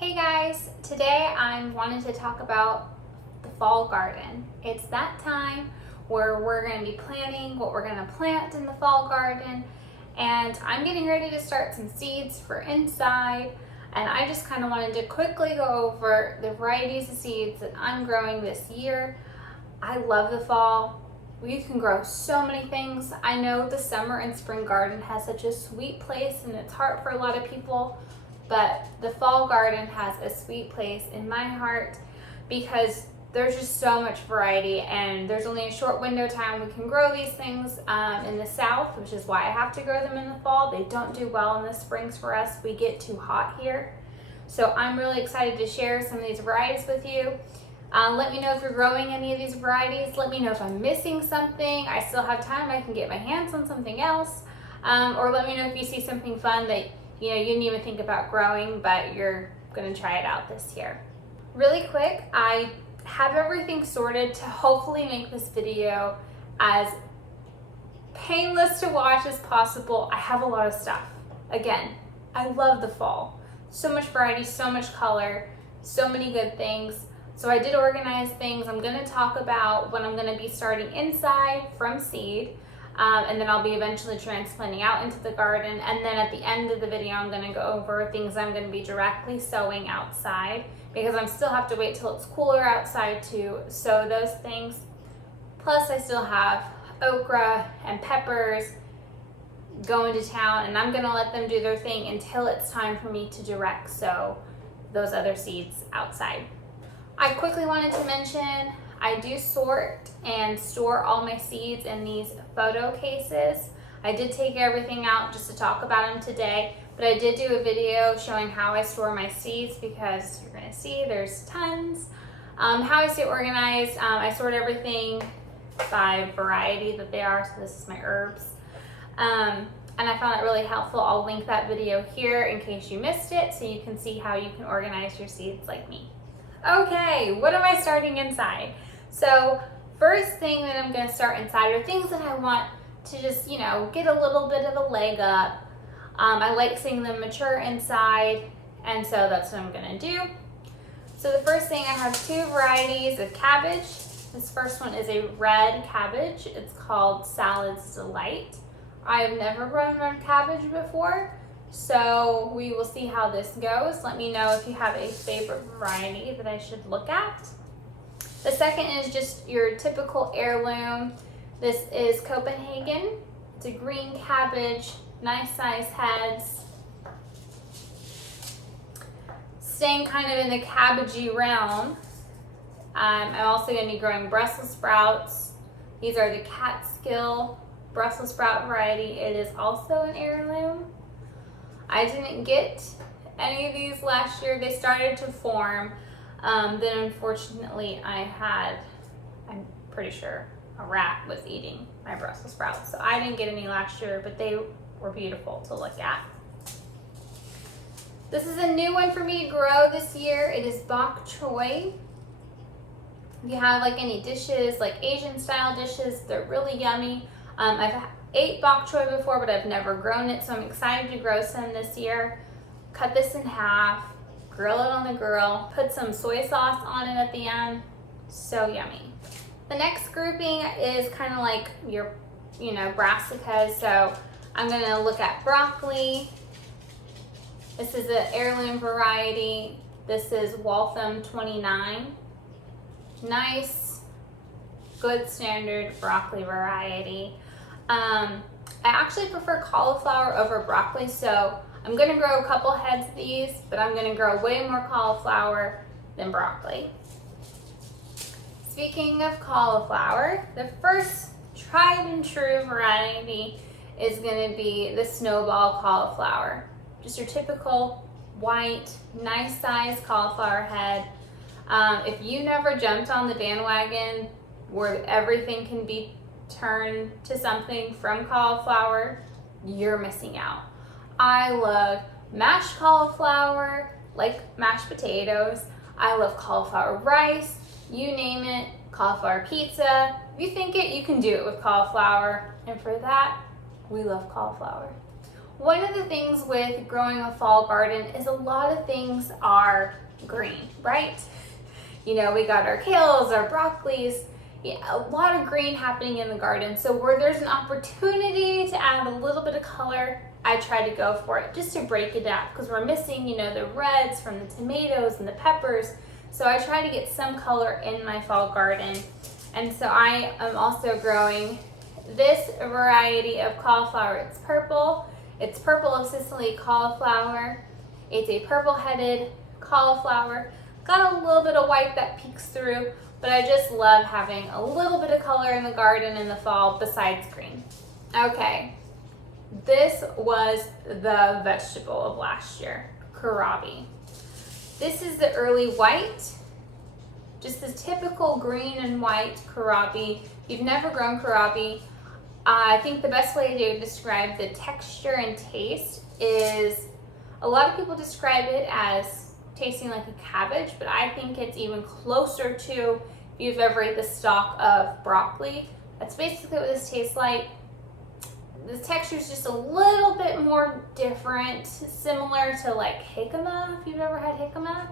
Hey guys, today I'm wanting to talk about the fall garden. It's that time where we're going to be planning what we're going to plant in the fall garden, and I'm getting ready to start some seeds for inside, and I just kind of wanted to quickly go over the varieties of seeds that I'm growing this year. I love the fall. You can grow so many things. I know the summer and spring garden has such a sweet place in its heart for a lot of people, but the fall garden has a sweet place in my heart because there's just so much variety, and there's only a short window time we can grow these things in the south, which is why I have to grow them in the fall. They don't do well in the springs for us. We get too hot here. So I'm really excited to share some of these varieties with you. Let me know if you're growing any of these varieties. Let me know if I'm missing something. I still have time. I can get my hands on something else. Or let me know if you see something fun that you didn't even think about growing, but you're gonna try it out this year. Really quick, I have everything sorted to hopefully make this video as painless to watch as possible. I have a lot of stuff. Again, I love the fall. So much variety, so much color, so many good things. So I did organize things. I'm gonna talk about what I'm gonna be starting inside from seed. And then I'll be eventually transplanting out into the garden. And then at the end of the video, I'm gonna go over things I'm gonna be directly sowing outside, because I still have to wait till it's cooler outside to sow those things. Plus I still have okra and peppers going to town, and I'm gonna let them do their thing until it's time for me to direct sow those other seeds outside. I quickly wanted to mention I do sort and store all my seeds in these photo cases. I did take everything out just to talk about them today, but I did do a video showing how I store my seeds, because you're gonna see there's tons. How I stay organized, I sort everything by variety that they are. So this is my herbs. And I found that really helpful. I'll link that video here in case you missed it, so you can see how you can organize your seeds like me. Okay, what am I starting inside? So first thing that I'm gonna start inside are things that I want to just, get a little bit of a leg up. I like seeing them mature inside, and so that's what I'm gonna do. So the first thing, I have two varieties of cabbage. This first one is a red cabbage. It's called Salad's Delight. I have never grown red cabbage before, so we will see how this goes. Let me know if you have a favorite variety that I should look at. The second is just your typical heirloom. This is Copenhagen. It's a green cabbage, nice size heads. Staying kind of in the cabbagey realm, I'm also going to be growing Brussels sprouts. These are the Catskill Brussels sprout variety. It is also an heirloom. I didn't get any of these last year. They started to form. Then unfortunately I'm pretty sure a rat was eating my Brussels sprouts. So I didn't get any last year, but they were beautiful to look at. This is a new one for me to grow this year. It is Bok Choy. If you have like any dishes, like Asian style dishes, they're really yummy. I've ate Bok Choy before, but I've never grown it, so I'm excited to grow some this year. Cut this in half, grill it on the grill, put some soy sauce on it at the end. So yummy. The next grouping is kind of like your, brassicas. So I'm gonna look at broccoli. This is an heirloom variety. This is Waltham 29. Nice, good standard broccoli variety. I actually prefer cauliflower over broccoli, so I'm gonna grow a couple heads of these, but I'm gonna grow way more cauliflower than broccoli. Speaking of cauliflower, the first tried and true variety is gonna be the Snowball Cauliflower. Just your typical white, nice size cauliflower head. If you never jumped on the bandwagon where everything can be turned to something from cauliflower, you're missing out. I love mashed cauliflower, like mashed potatoes. I love cauliflower rice, you name it, cauliflower pizza. If you think it, you can do it with cauliflower. And for that, we love cauliflower. One of the things with growing a fall garden is a lot of things are green, right? You know, we got our kales, our broccolis, yeah, a lot of green happening in the garden. So where there's an opportunity to add a little bit of color, I try to go for it just to break it up, because we're missing, you know, the reds from the tomatoes and the peppers. So I try to get some color in my fall garden. And so I am also growing this variety of cauliflower. It's purple. It's purple of Sicily cauliflower. It's a purple-headed cauliflower. Got a little bit of white that peeks through, but I just love having a little bit of color in the garden in the fall besides green. Okay, this was the vegetable of last year, kohlrabi. This is the early white, just the typical green and white kohlrabi. If you've never grown kohlrabi, I think the best way to describe the texture and taste is, a lot of people describe it as tasting like a cabbage, but I think it's even closer to, if you've ever ate the stalk of broccoli, that's basically what this tastes like. The texture is just a little bit more different, similar to like jicama, if you've ever had jicama.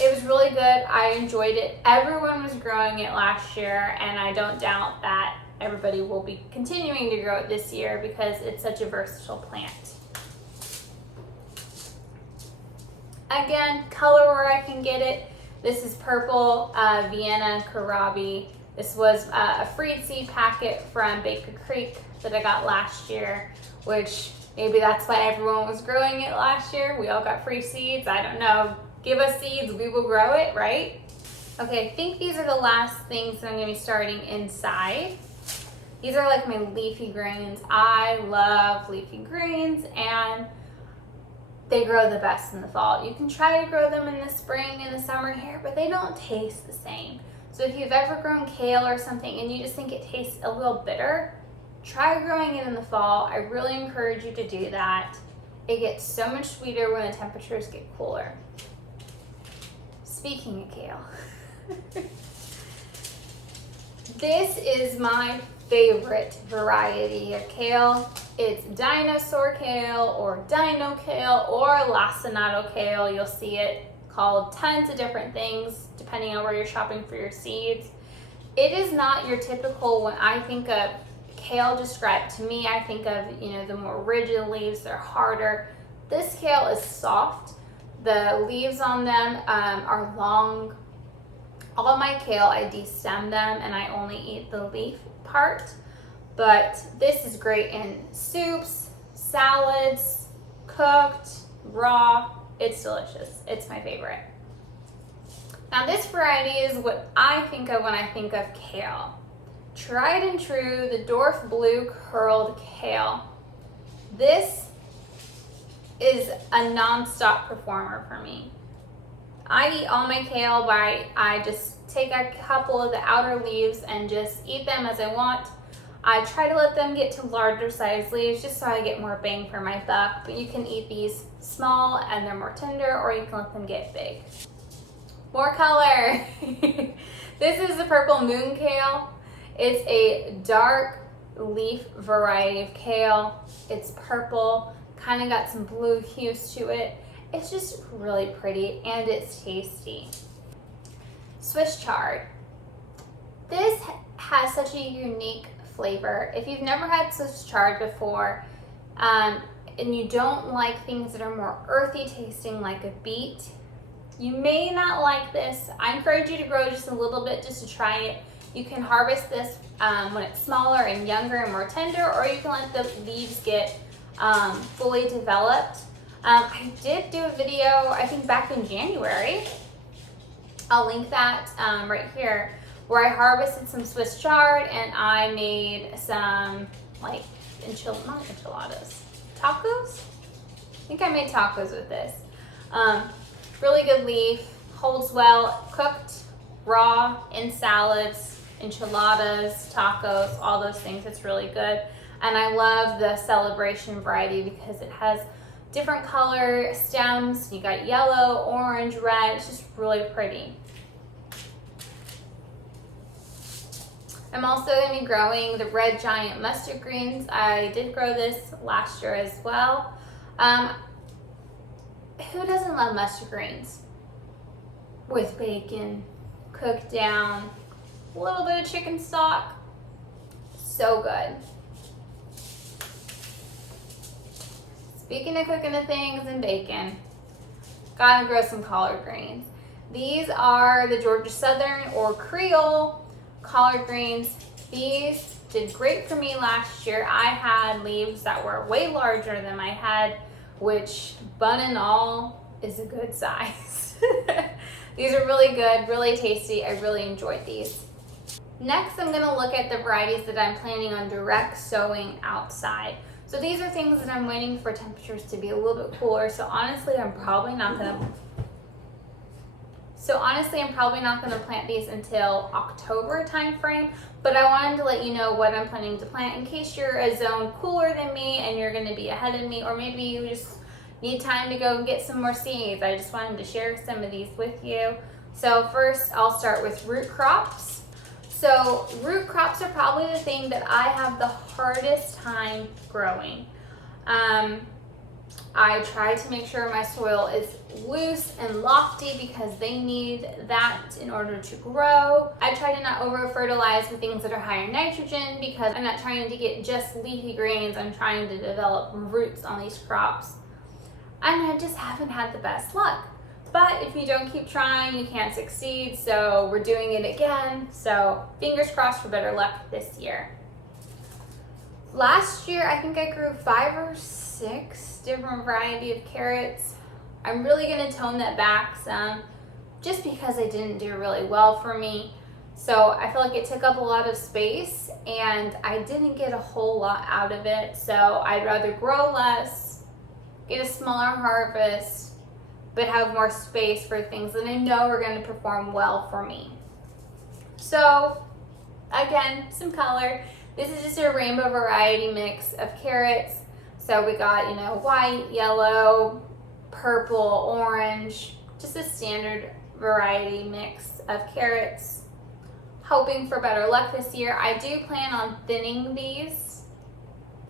It was really good. I enjoyed it. Everyone was growing it last year, and I don't doubt that everybody will be continuing to grow it this year because it's such a versatile plant. Again, color where I can get it. This is purple Vienna Kohlrabi. This was a freed seed packet from Baker Creek that I got last year, which maybe that's why everyone was growing it last year. We all got free seeds. I don't know. Give us seeds, we will grow it, right? Okay, I think these are the last things that I'm gonna be starting inside. These are like my leafy greens. I love leafy greens, and they grow the best in the fall. You can try to grow them in the spring and the summer here, but they don't taste the same. So if you've ever grown kale or something and you just think it tastes a little bitter, try growing it in the fall. I really encourage you to do that. It gets so much sweeter when the temperatures get cooler. Speaking of kale, this is my favorite variety of kale. It's Dinosaur Kale or Dino Kale or Lacinato Kale. You'll see it called tons of different things depending on where you're shopping for your seeds. It is not your typical, when I think of kale described to me, I think of, you know, the more rigid leaves, they're harder. This kale is soft. The leaves on them are long. All my kale, I destem them and I only eat the leaf part. But this is great in soups, salads, cooked, raw. It's delicious. It's my favorite. Now this variety is what I think of when I think of kale. Tried and true, the Dwarf blue curled kale. This is a non-stop performer for me. I eat all my kale by, I just take a couple of the outer leaves and just eat them as I want. I try to let them get to larger size leaves just so I get more bang for my buck, but you can eat these small and they're more tender, or you can let them get big. More color. This is the purple moon kale. It's a dark leaf variety of kale. It's purple, kind of got some blue hues to it. It's just really pretty and it's tasty. Swiss chard. This has such a unique flavor. If you've never had Swiss chard before, and you don't like things that are more earthy tasting like a beet, you may not like this. I encourage you to grow just a little bit just to try it. You can harvest this when it's smaller and younger and more tender, or you can let the leaves get fully developed. I did do a video, I think back in January. I'll link that right here, where I harvested some Swiss chard and I made some like not enchiladas, tacos? I think I made tacos with this. Really good leaf, holds well, cooked, raw, in salads, enchiladas, tacos, all those things. It's really good. And I love the celebration variety because it has different color stems. You got yellow, orange, red. It's just really pretty. I'm also going to be growing the red giant mustard greens. I did grow this last year as well. Who doesn't love mustard greens? With bacon, cooked down, a little bit of chicken stock. So good. Speaking of cooking the things and bacon, gotta grow some collard greens. These are the Georgia Southern or Creole collard greens. These did great for me last year. I had leaves that were way larger than my head, which bun and all is a good size. These are really good, really tasty. I really enjoyed these. Next, I'm gonna look at the varieties that I'm planning on direct sowing outside. So these are things that I'm waiting for temperatures to be a little bit cooler. So honestly, I'm probably not gonna plant these until October timeframe, but I wanted to let you know what I'm planning to plant in case you're a zone cooler than me and you're gonna be ahead of me, or maybe you just need time to go and get some more seeds. I just wanted to share some of these with you. So first, I'll start with root crops. So root crops are probably the thing that I have the hardest time growing. I try to make sure my soil is loose and lofty because they need that in order to grow. I try to not over fertilize with things that are high in nitrogen because I'm not trying to get just leafy greens. I'm trying to develop roots on these crops. And I just haven't had the best luck. But if you don't keep trying, you can't succeed. So we're doing it again. So fingers crossed for better luck this year. Last year, I think I grew 5 or 6 different variety of carrots. I'm really gonna tone that back some just because they didn't do really well for me. So I feel like it took up a lot of space and I didn't get a whole lot out of it. So I'd rather grow less, get a smaller harvest, but have more space for things that I know are gonna perform well for me. So again, some color. This is just a rainbow variety mix of carrots. So we got, white, yellow, purple, orange, just a standard variety mix of carrots. Hoping for better luck this year. I do plan on thinning these.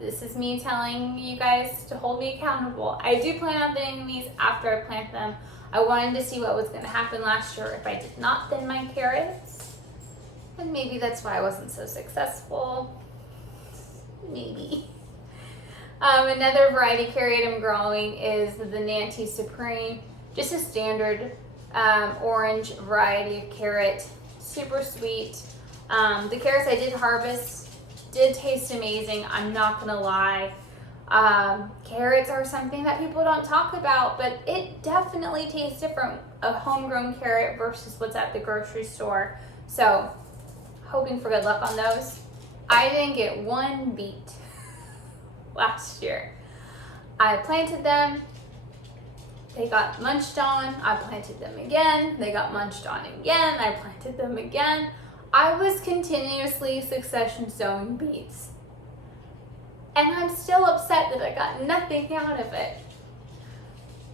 This is me telling you guys to hold me accountable. I do plan on thinning these after I plant them. I wanted to see what was going to happen last year if I did not thin my carrots. And maybe that's why I wasn't so successful. Maybe. Another variety carrot I'm growing is the Nantes Supreme. Just a standard orange variety of carrot. Super sweet. The carrots I did harvest did taste amazing. I'm not gonna lie. Carrots are something that people don't talk about, but it definitely tastes different. A homegrown carrot versus what's at the grocery store. So, hoping for good luck on those. I didn't get one beet last year. I planted them, they got munched on, I planted them again, they got munched on again, I planted them again. I was continuously succession sowing beets. And I'm still upset that I got nothing out of it.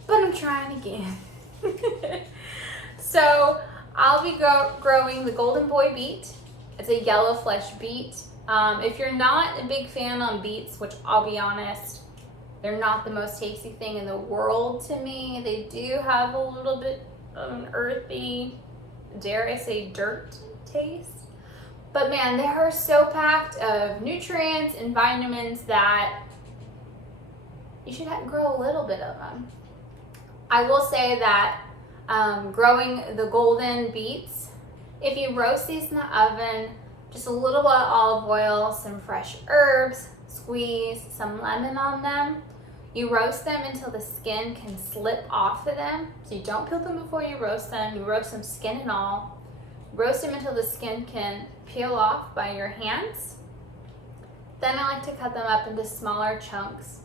But I'm trying again. So I'll be growing the Golden Boy Beet. It's a yellow flesh beet. If you're not a big fan on beets, which I'll be honest, they're not the most tasty thing in the world to me. They do have a little bit of an earthy, dare I say, dirt taste. But man, they are so packed of nutrients and vitamins that you should grow a little bit of them. I will say that growing the golden beets, if you roast these in the oven, just a little bit of olive oil, some fresh herbs, squeeze some lemon on them. You roast them until the skin can slip off of them. So you don't peel them before you roast them. You roast them skin and all. Roast them until the skin can peel off by your hands. Then I like to cut them up into smaller chunks.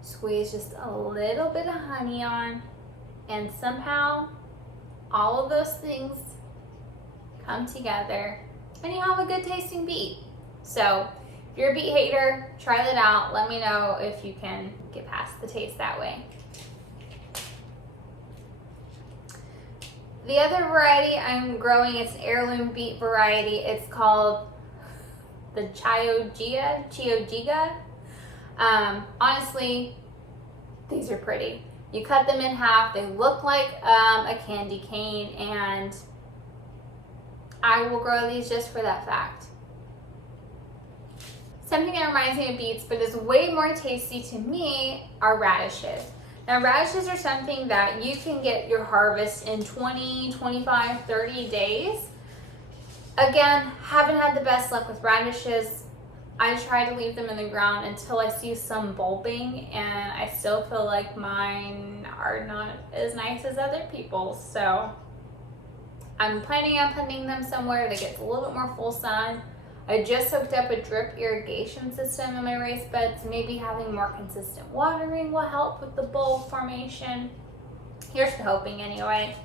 Squeeze just a little bit of honey on. And somehow all of those things come together and you have a good tasting beet. So if you're a beet hater, try that out. Let me know if you can get past the taste that way. The other variety I'm growing, it's an heirloom beet variety. It's called the Chioggia. Honestly, these are pretty. You cut them in half, they look like a candy cane, and I will grow these just for that fact. Something that reminds me of beets but is way more tasty to me are radishes. Now radishes are something that you can get your harvest in 20, 25, 30 days. Again, haven't had the best luck with radishes. I try to leave them in the ground until I see some bulbing, and I still feel like mine are not as nice as other people's. So I'm planning on planting them somewhere that gets a little bit more full sun. I just hooked up a drip irrigation system in my raised beds. Maybe having more consistent watering will help with the bulb formation. Here's to hoping anyway.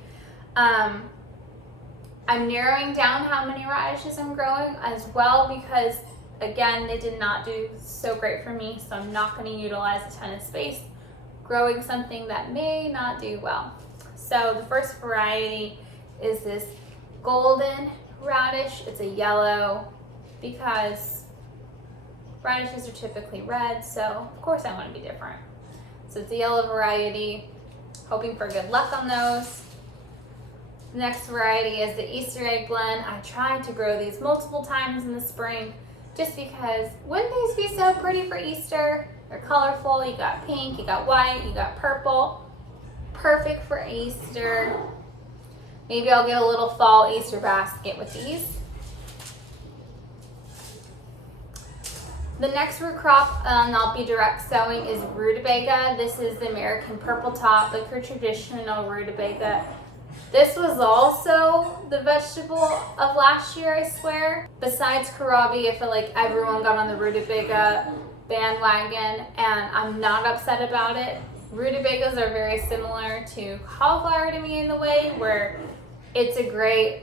I'm narrowing down how many radishes I'm growing as well because, again, they did not do so great for me, so I'm not going to utilize a ton of space growing something that may not do well. So the first variety is this golden radish. It's a yellow because radishes are typically red, so of course I want to be different. So it's a yellow variety, hoping for good luck on those. The next variety is the Easter egg blend. I tried to grow these multiple times in the spring just because wouldn't these be so pretty for Easter? They're colorful, you got pink, you got white, you got purple. Perfect for Easter. Maybe I'll get a little fall Easter basket with these. The next root crop I'll be direct sowing is Rutabaga. This is the American purple top, like your traditional Rutabaga. This was also the vegetable of last year, I swear. Besides Kohlrabi, I feel like everyone got on the Rutabaga bandwagon, and I'm not upset about it. Rutabagas are very similar to cauliflower to me in the way where it's a great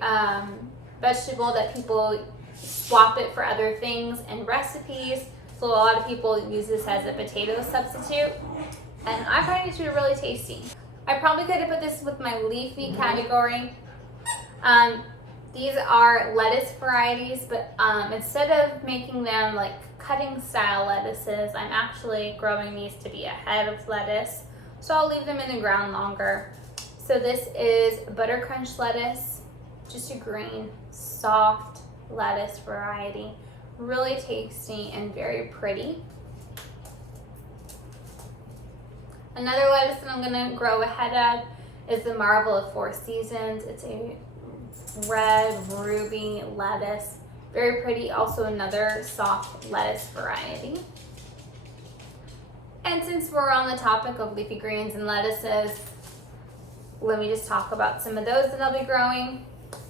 vegetable that people swap it for other things and recipes. So a lot of people use this as a potato substitute, and I find it to be really tasty. I probably could have put this with my leafy category. These are lettuce varieties, but instead of making them like cutting style lettuces, I'm actually growing these to be a head of lettuce. So I'll leave them in the ground longer. So this is Buttercrunch Lettuce, just a green, soft lettuce variety. Really tasty and very pretty. Another lettuce that I'm gonna grow ahead of is the Marvel of Four Seasons. It's a red ruby lettuce. Very pretty, also another soft lettuce variety. And since we're on the topic of leafy greens and lettuces, let me just talk about some of those that I'll be growing.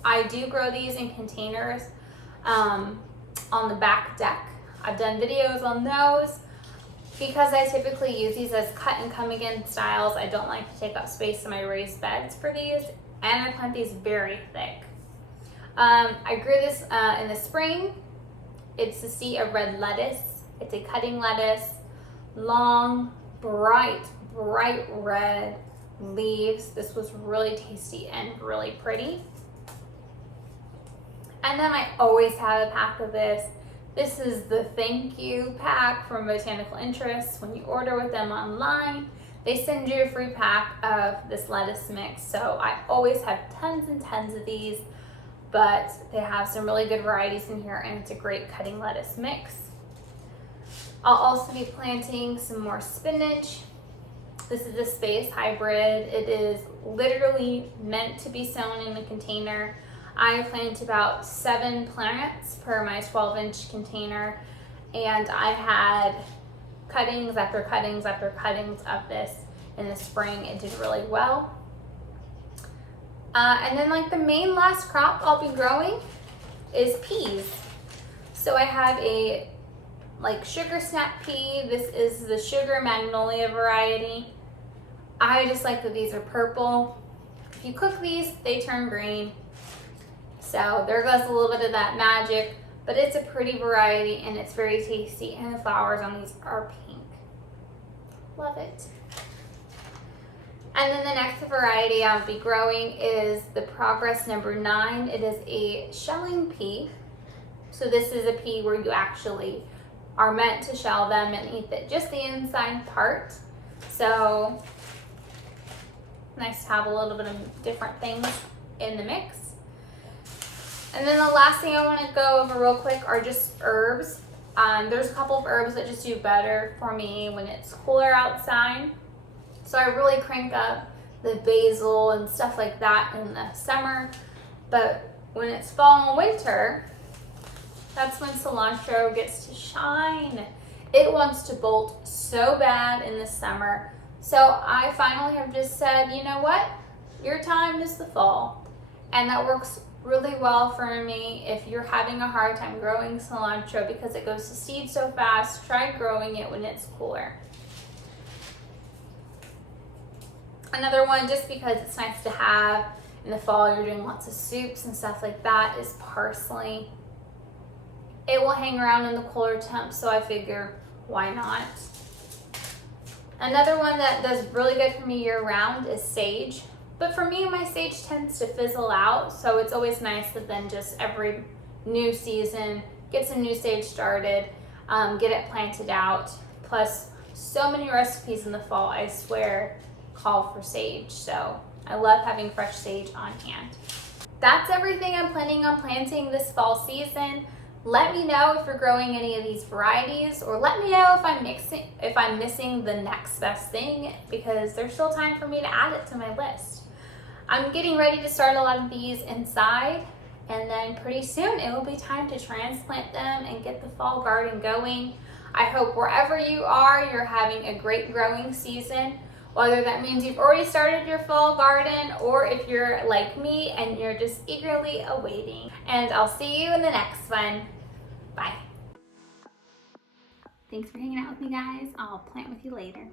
I do grow these in containers on the back deck. I've done videos on those. Because I typically use these as cut and come again styles, I don't like to take up space in my raised beds for these, and I plant these very thick. I grew this in the spring. It's a sea of red lettuce. It's a cutting lettuce, long, bright red leaves. This was really tasty and really pretty. And then I always have a pack of this. This is the thank you pack from Botanical Interests. When you order with them online, they send you a free pack of this lettuce mix. So I always have tons and tons of these, but they have some really good varieties in here, and it's a great cutting lettuce mix. I'll also be planting some more spinach. This is a space hybrid. It is literally meant to be sown in a container. I planted about 7 plants per my 12-inch container, and I had cuttings after cuttings after cuttings of this in the spring. It did really well. And then like the main last crop I'll be growing is peas. So I have a like sugar snap pea. This is the sugar magnolia variety. I just like that these are purple. If you cook these, they turn green. So there goes a little bit of that magic, but it's a pretty variety and it's very tasty, and the flowers on these are pink. Love it. And then the next variety I'll be growing is the Progress number 9. It is a Shelling Pea. So this is a pea where you actually are meant to shell them and eat just the inside part. So nice to have a little bit of different things in the mix. And then the last thing I want to go over real quick are just herbs. There's a couple of herbs that just do better for me when it's cooler outside. So I really crank up the basil and stuff like that in the summer. But when it's fall and winter, that's when cilantro gets to shine. It wants to bolt so bad in the summer. So I finally have just said, you know what? Your time is the fall. And that works really well for me if you're having a hard time growing cilantro because it goes to seed so fast. Try growing it when it's cooler. Another one, just because it's nice to have in the fall, you're doing lots of soups and stuff like that, is parsley. It will hang around in the cooler temps, so I figure, why not? Another one that does really good for me year round is sage. But for me, my sage tends to fizzle out, so it's always nice to then just every new season get some new sage started, get it planted out. Plus, so many recipes in the fall, I swear, call for sage. So I love having fresh sage on hand. That's everything I'm planning on planting this fall season. Let me know if you're growing any of these varieties, or let me know if I'm missing the next best thing, because there's still time for me to add it to my list. I'm getting ready to start a lot of these inside, and then pretty soon it will be time to transplant them and get the fall garden going. I hope wherever you are, you're having a great growing season, whether that means you've already started your fall garden or if you're like me and you're just eagerly awaiting. And I'll see you in the next one. Bye. Thanks for hanging out with me, guys. I'll plant with you later.